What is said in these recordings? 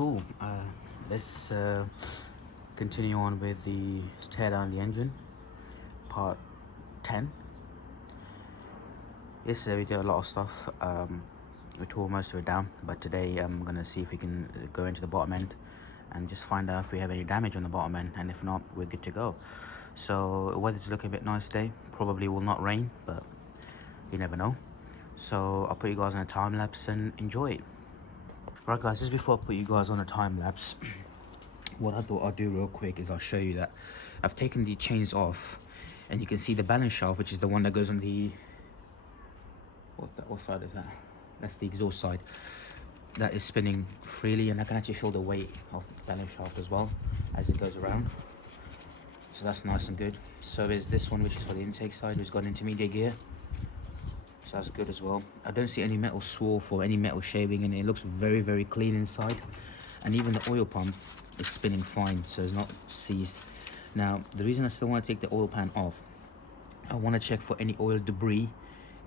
Cool. Let's continue on with the tear down the engine, part 10. Yesterday we did a lot of stuff. We tore most of it down, but today I'm gonna see if we can go into the bottom end and just find out if we have any damage on the bottom end, and if not, we're good to go. So weather's looking a bit nice today. Probably will not rain, but you never know. So I'll put you guys on a time lapse and enjoy it. Right guys, just before I put you guys on a time lapse, what I thought I'd do real quick is I'll show you that I've taken the chains off, and you can see the balance shaft, which is the one that goes on the what side is that? That's the exhaust side. That is spinning freely, and I can actually feel the weight of the balance shaft as well as it goes around. So that's nice and good. So is this one, which is for the intake side, which got intermediate gear. So that's good as well. I don't see any metal swarf or any metal shaving, and it looks very, very clean inside. And even the oil pump is spinning fine, so it's not seized. Now, the reason I still want to take the oil pan off, I want to check for any oil debris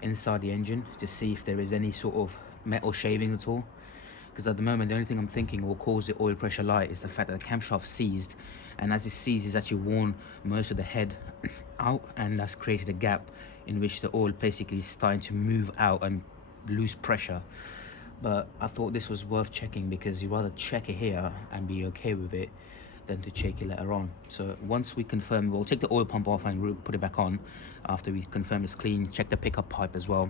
inside the engine to see if there is any sort of metal shaving at all. Because at the moment, the only thing I'm thinking will cause the oil pressure light is the fact that the camshaft seized, and as it seized, it's actually worn most of the head out, and that's created a gap in which the oil basically is starting to move out and lose pressure. But I thought this was worth checking, because you'd rather check it here and be okay with it than to check it later on. So once we confirm, we'll take the oil pump off and we'll put it back on after we confirm it's clean. Check the pickup pipe as well,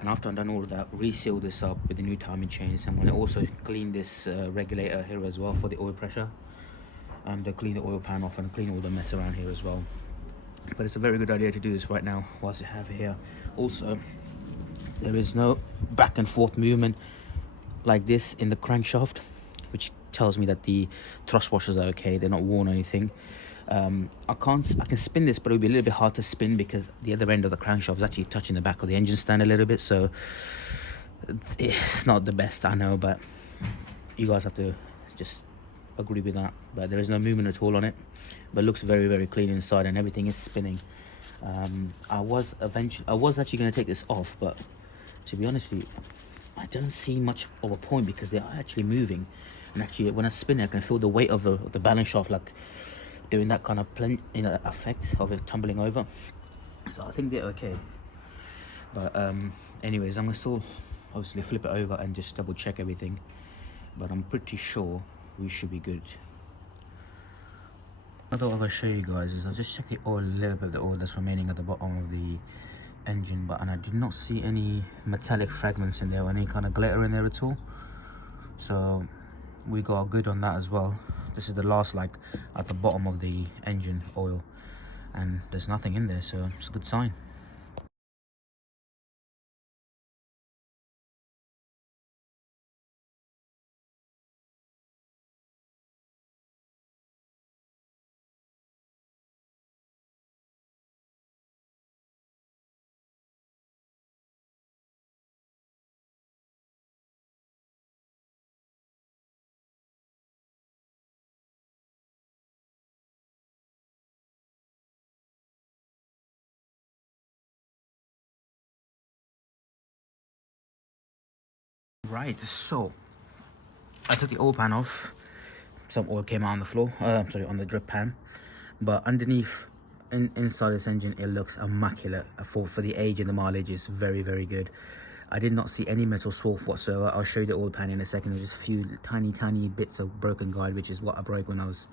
and after I've done all of that, reseal this up with the new timing chains. I'm going to also clean this regulator here as well for the oil pressure, and clean the oil pan off and clean all the mess around here as well. But it's a very good idea to do this right now whilst I have it here. Also, there is no back and forth movement like this in the crankshaft, which tells me that the thrust washers are okay, they're not worn or anything. I can spin this, but it would be a little bit hard to spin because the other end of the crankshaft is actually touching the back of the engine stand a little bit, so it's not the best, I know, but you guys have to just agree with that. But there is no movement at all on it, but it looks very, very clean inside, and everything is spinning. I was actually going to take this off, but to be honest with you, I don't see much of a point because they are actually moving, and actually when I spin it, I can feel the weight of the balance shaft, like doing that kind of effect of it tumbling over. So I think they're okay. But anyways, I'm gonna still obviously flip it over and just double check everything, but I'm pretty sure we should be good. What I thought I'm gonna show you guys is I'll just check the oil, a little bit of the oil that's remaining at the bottom of the engine, and I did not see any metallic fragments in there or any kind of glitter in there at all, so we got good on that as well. This is the last, like, at the bottom of the engine oil, and there's nothing in there, so it's a good sign. Right, so I took the oil pan off. Some oil came out on the floor, sorry, on the drip pan, but underneath, inside this engine, it looks immaculate. For the age and the mileage, it's very, very good. I did not see any metal swarf whatsoever. I'll show you the oil pan in a second. There's just a few tiny bits of broken guide, which is what I broke when I was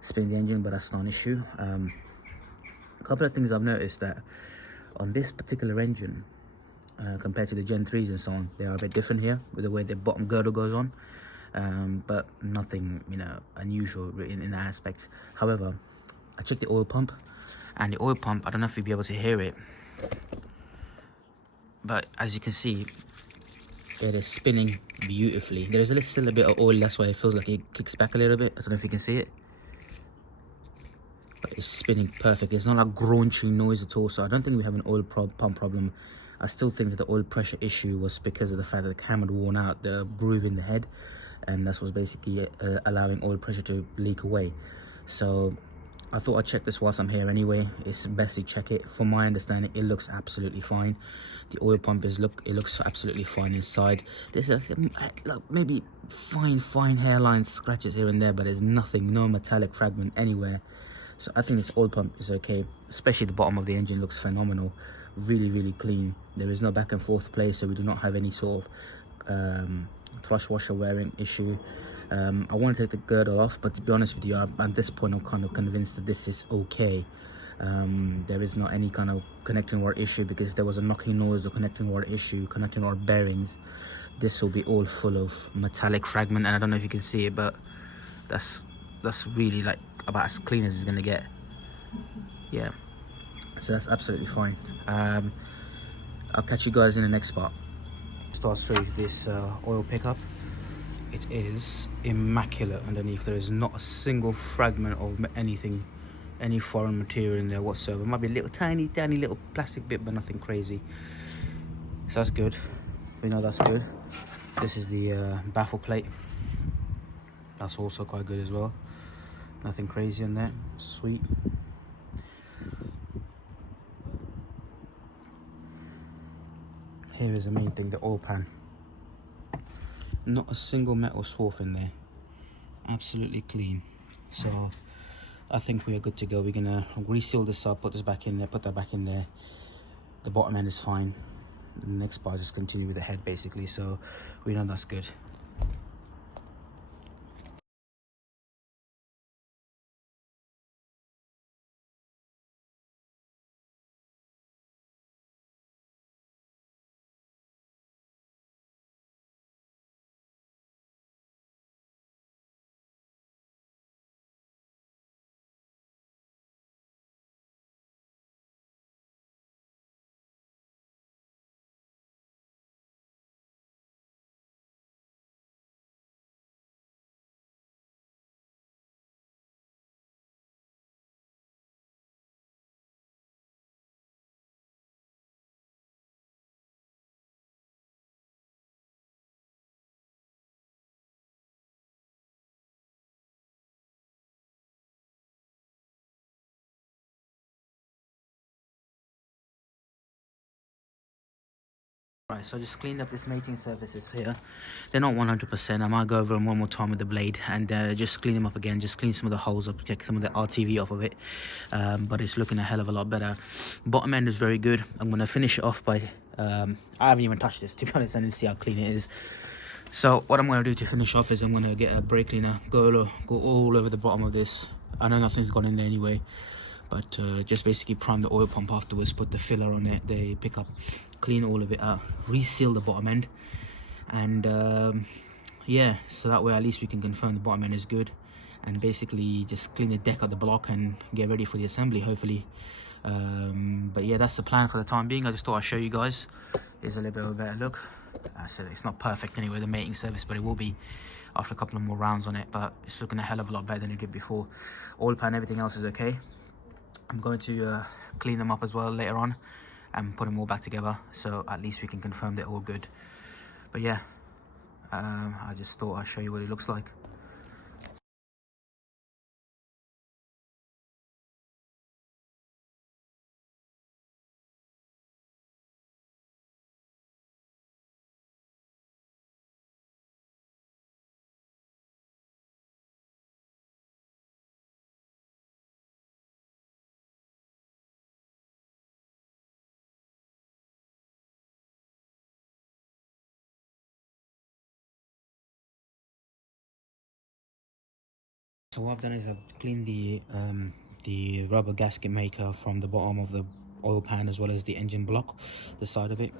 spinning the engine, but that's not an issue. A couple of things I've noticed, that on this particular engine, compared to the Gen 3s and so on, they are a bit different here with the way the bottom girdle goes on, but nothing, unusual in that aspect. However, I checked the oil pump, and the oil pump, I don't know if you'll be able to hear it, but as you can see, it is spinning beautifully. There is still a bit of oil, that's why it feels like it kicks back a little bit. I don't know if you can see it, but it's spinning perfect. There's not like grunching noise at all, so I don't think we have an oil pump problem. I still think that the oil pressure issue was because of the fact that the cam had worn out the groove in the head, and that's what's basically allowing oil pressure to leak away. So I thought I'd check this whilst I'm here anyway. It's best to check it. From my understanding, it looks absolutely fine. The oil pump looks absolutely fine inside. There's maybe fine hairline scratches here and there, but there's nothing, no metallic fragment anywhere. So I think this oil pump is okay. Especially the bottom of the engine looks phenomenal. Really clean. There is no back and forth play, so we do not have any sort of thrust washer wearing issue. I want to take the girdle off, but to be honest with you, at this point I'm kind of convinced that this is okay. There is not any kind of connecting rod issue, because if there was a knocking noise or connecting rod issue, connecting rod bearings, this will be all full of metallic fragment. And I don't know if you can see it, but that's really like about as clean as it's gonna get. Yeah, so that's absolutely fine. I'll catch you guys in the next part. Start straight this oil pickup. It is immaculate underneath. There is not a single fragment of anything, any foreign material in there whatsoever. It might be a little tiny little plastic bit, but nothing crazy. So that's good. We know that's good. This is the baffle plate. That's also quite good as well. Nothing crazy in there. Sweet. Here is the main thing, the oil pan. Not a single metal swarf in there. Absolutely clean. So I think we are good to go. We're gonna reseal this up, put this back in there, put that back in there. The bottom end is fine. The next part just continue with the head basically, so we know that's good. Right, so I just cleaned up this mating surfaces here. They're not 100%. I might go over them one more time with the blade and just clean them up again. Just clean some of the holes up, take some of the RTV off of it. But it's looking a hell of a lot better. Bottom end is very good. I'm going to finish it off by... I haven't even touched this, to be honest. I didn't see how clean it is. So what I'm going to do to finish off is I'm going to get a brake cleaner, go all over the bottom of this. I know nothing's gone in there anyway, but just basically prime the oil pump afterwards, put the filler on it, the pickup, clean all of it out, reseal the bottom end, and yeah, so that way at least we can confirm the bottom end is good, and basically just clean the deck of the block and get ready for the assembly hopefully. But yeah, that's the plan for the time being. I just thought I'd show you guys. Here's a little bit of a better look. I said it's not perfect anyway, the mating service, but it will be after a couple of more rounds on it. But it's looking a hell of a lot better than it did before. Oil pan, everything else is okay. I'm going to clean them up as well later on and put them all back together, so at least we can confirm they're all good. But yeah, I just thought I'd show you what it looks like. So what I've done is I've cleaned the rubber gasket maker from the bottom of the oil pan as well as the engine block, the side of it,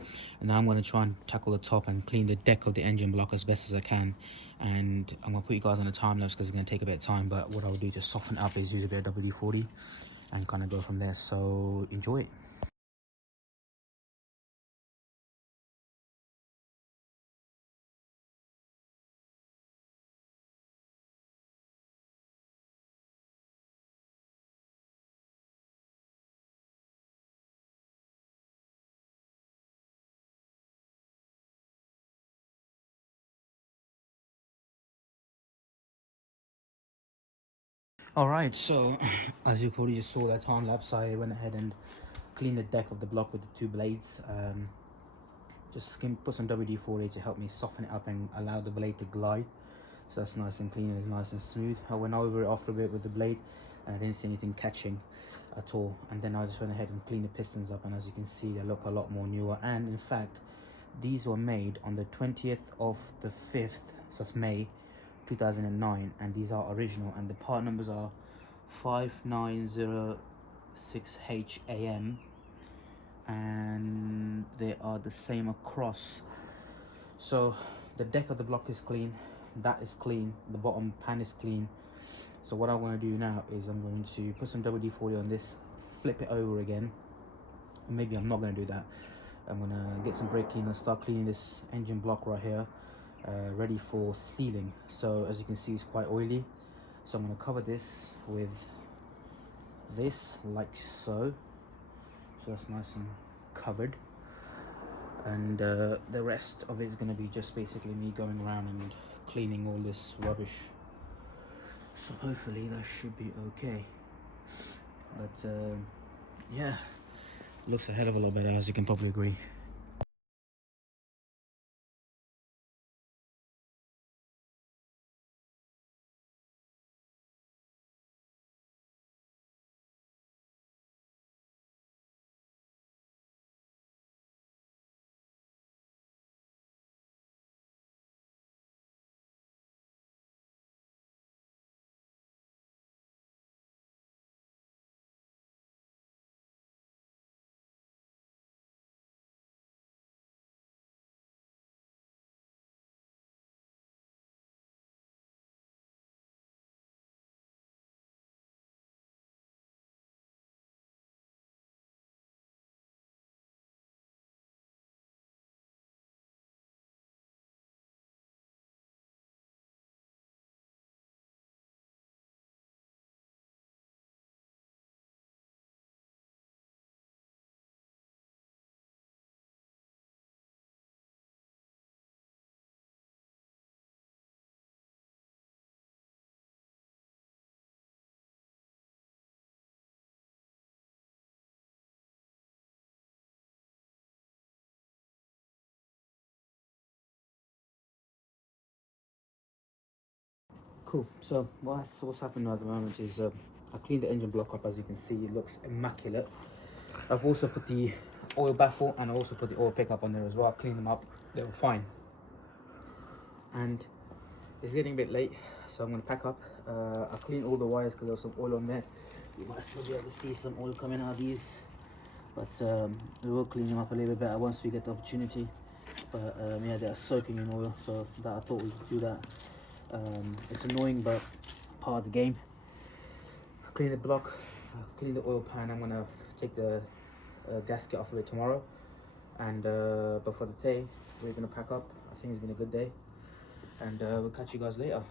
and now I'm going to try and tackle the top and clean the deck of the engine block as best as I can. And I'm going to put you guys on a time lapse because it's going to take a bit of time, but what I'll do to soften it up is use a bit of WD-40 and kind of go from there. So enjoy it. Alright, so as you probably just saw that time lapse, I went ahead and cleaned the deck of the block with the two blades. Just put some WD-40 to help me soften it up and allow the blade to glide. So that's nice and clean, it's nice and smooth. I went over it after a bit with the blade and I didn't see anything catching at all. And then I just went ahead and cleaned the pistons up, and as you can see, they look a lot more newer. And in fact, these were made on the 20th of the 5th, so that's May 2009, and these are original, and the part numbers are 5906HAM, and they are the same across. So the deck of the block is clean, that is clean, the bottom pan is clean. So what I want to do now is I'm going to put some WD-40 on this, flip it over again. Maybe I'm not going to do that. I'm going to get some brake cleaner and start cleaning this engine block right here, ready for sealing. So as you can see, it's quite oily. So I'm going to cover this with this, like so. So that's nice and covered. And the rest of it is going to be just basically me going around and cleaning all this rubbish. So hopefully that should be okay. But yeah, looks a hell of a lot better, as you can probably agree. Cool. So what's happening at the moment is I cleaned the engine block up. As you can see, it looks immaculate. I've also put the oil baffle and I also put the oil pickup on there as well. I cleaned them up, they were fine. And it's getting a bit late, so I'm going to pack up. I cleaned all the wires because there was some oil on there. You might still be able to see some oil coming out of these, but we will clean them up a little bit better once we get the opportunity. But yeah, they're soaking in oil, so that I thought we'd do that. It's annoying, but part of the game. Clean the block, clean the oil pan. I'm gonna take the gasket off of it tomorrow, and but for the day we're gonna pack up. I think it's been a good day, and we'll catch you guys later.